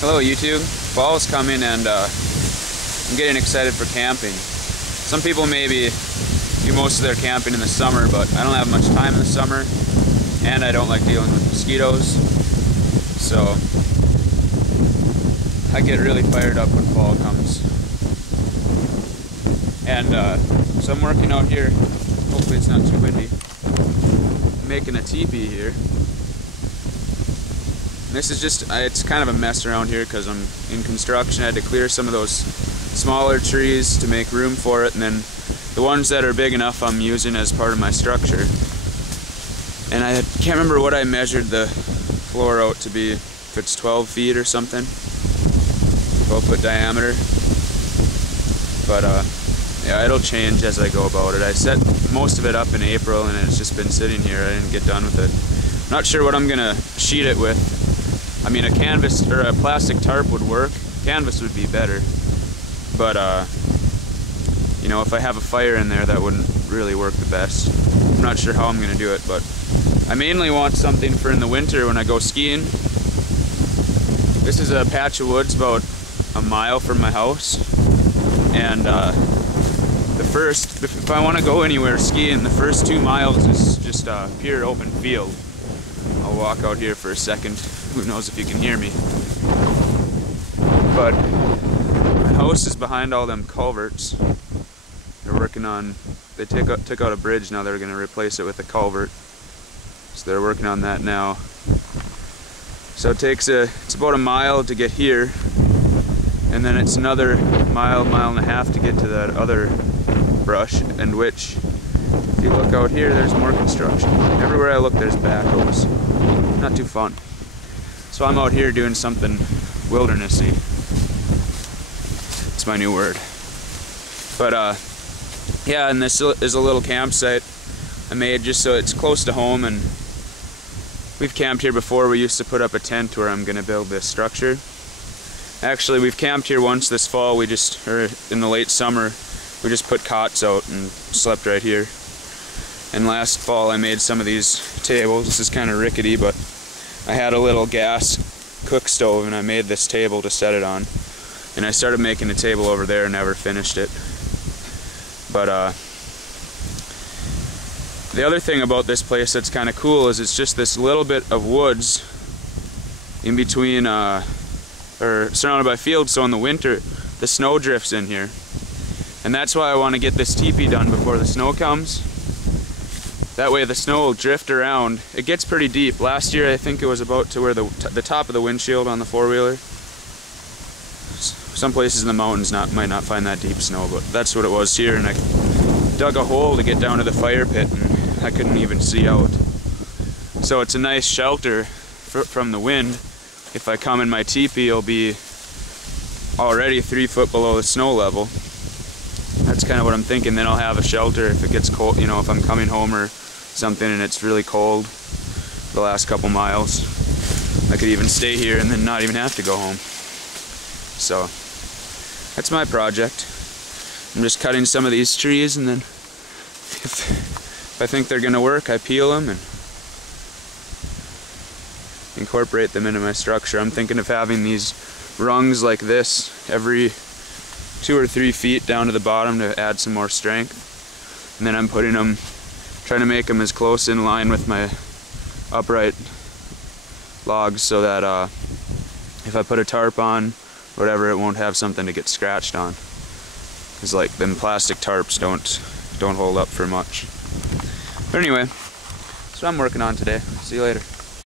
Hello YouTube. Fall's coming and I'm getting excited for camping. Some people maybe do most of their camping in the summer, but I don't have much time in the summer and I don't like dealing with mosquitoes. So I get really fired up when fall comes. And so I'm working out here. Hopefully it's not too windy. I'm making a teepee here. This is just, it's kind of a mess around here because I'm in construction. I had to clear some of those smaller trees to make room for it, and then the ones that are big enough I'm using as part of my structure. And I can't remember what I measured the floor out to be, if it's 12 feet or something, 12-foot diameter. But yeah, it'll change as I go about it. I set most of it up in April and it's just been sitting here. I didn't get done with it. Not sure what I'm gonna sheet it with. I mean, a canvas or a plastic tarp would work. Canvas would be better. But you know, if I have a fire in there, that wouldn't really work the best. I'm not sure how I'm gonna do it, but I mainly want something for in the winter when I go skiing. This is a patch of woods about a mile from my house, and if I want to go anywhere skiing, the first 2 miles is just a pure open field. I'll walk out here for a second. Who knows if you can hear me. But my house is behind all them culverts. They're working on, they took out a bridge, now they're going to replace it with a culvert. So they're working on that now. So it's about a mile to get here, and then it's another mile and a half to get to that other brush, and which, if you look out here, there's more construction. Everywhere I look, there's backhoes. Not too fun. So I'm out here doing something wildernessy. It's my new word. But yeah, and this is a little campsite I made just so it's close to home, and we've camped here before. We used to put up a tent where I'm gonna build this structure. Actually, we've camped here once this fall. Or in the late summer, we just put cots out and slept right here. And last fall I made some of these tables. This is kind of rickety, but I had a little gas cook stove and I made this table to set it on. And I started making a table over there and never finished it. But the other thing about this place that's kind of cool is it's just this little bit of woods in between, or surrounded by fields, so in the winter the snow drifts in here. And that's why I want to get this teepee done before the snow comes. That way the snow will drift around. It gets pretty deep. Last year I think it was about to where the top of the windshield on the four-wheeler. Some places in the mountains might not find that deep snow, but that's what it was here. And I dug a hole to get down to the fire pit and I couldn't even see out. So it's a nice shelter from the wind. If I come in my teepee, it'll be already 3 foot below the snow level. That's kind of what I'm thinking. Then I'll have a shelter if it gets cold, you know, if I'm coming home or something and it's really cold the last couple miles. I could even stay here and then not even have to go home. So that's my project. I'm just cutting some of these trees, and then if I think they're gonna work, I peel them and incorporate them into my structure. I'm thinking of having these rungs like this every 2 or 3 feet down to the bottom to add some more strength. And then I'm putting them, trying to make them as close in line with my upright logs so that if I put a tarp on, whatever, it won't have something to get scratched on. Because like them plastic tarps don't hold up for much. But anyway, that's what I'm working on today. See you later.